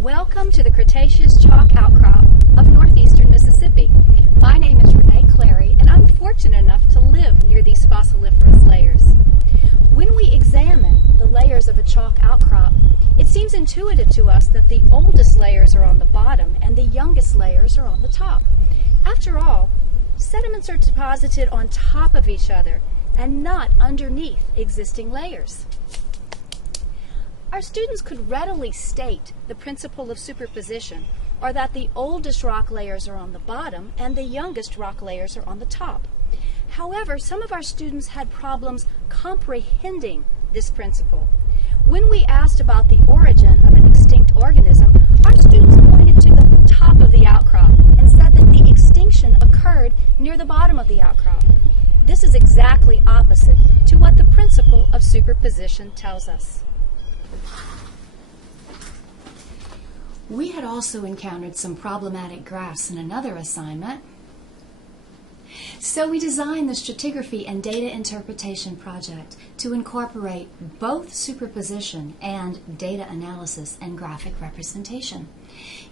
Welcome to the Cretaceous chalk outcrop of northeastern Mississippi. My name is Renee Clary, and I'm fortunate enough to live near these fossiliferous layers. When we examine the layers of a chalk outcrop, it seems intuitive to us that the oldest layers are on the bottom and the youngest layers are on the top. After all, sediments are deposited on top of each other and not underneath existing layers. Our students could readily state the principle of superposition, or that the oldest rock layers are on the bottom and the youngest rock layers are on the top. However, some of our students had problems comprehending this principle. When we asked about the origin of an extinct organism, our students pointed to the top of the outcrop and said that the extinction occurred near the bottom of the outcrop. This is exactly opposite to what the principle of superposition tells us. We had also encountered some problematic graphs in another assignment, so we designed the stratigraphy and data interpretation project to incorporate both superposition and data analysis and graphic representation.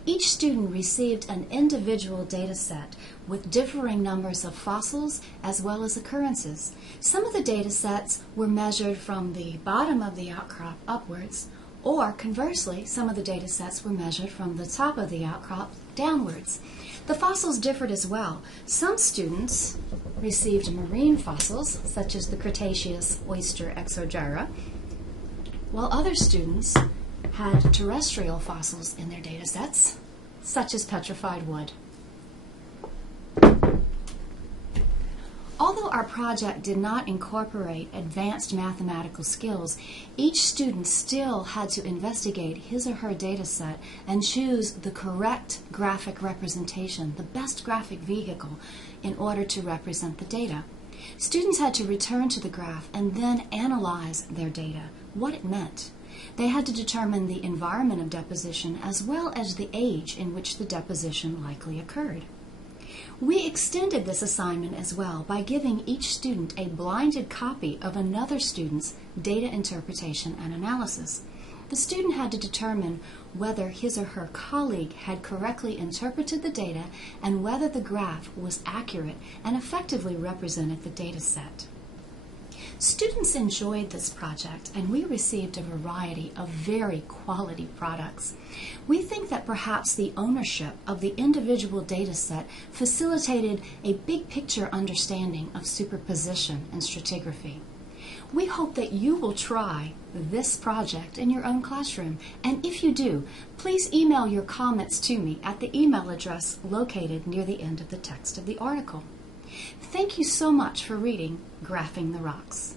Each student received an individual data set with differing numbers of fossils as well as occurrences. Some of the data sets were measured from the bottom of the outcrop upwards, or conversely, some of the data sets were measured from the top of the outcrop downwards. The fossils differed as well. Some students received marine fossils, such as the Cretaceous oyster Exogyra, while other students had terrestrial fossils in their data sets, such as petrified wood. Although our project did not incorporate advanced mathematical skills, each student still had to investigate his or her data set and choose the correct graphic representation, the best graphic vehicle, in order to represent the data. Students had to return to the graph and then analyze their data, what it meant. They had to determine the environment of deposition as well as the age in which the deposition likely occurred. We extended this assignment as well by giving each student a blinded copy of another student's data interpretation and analysis. The student had to determine whether his or her colleague had correctly interpreted the data and whether the graph was accurate and effectively represented the data set. Students enjoyed this project, and we received a variety of very quality products. We think that perhaps the ownership of the individual data set facilitated a big picture understanding of superposition and stratigraphy. We hope that you will try this project in your own classroom, and if you do, please email your comments to me at the email address located near the end of the text of the article. Thank you so much for reading Graphing the Rocks.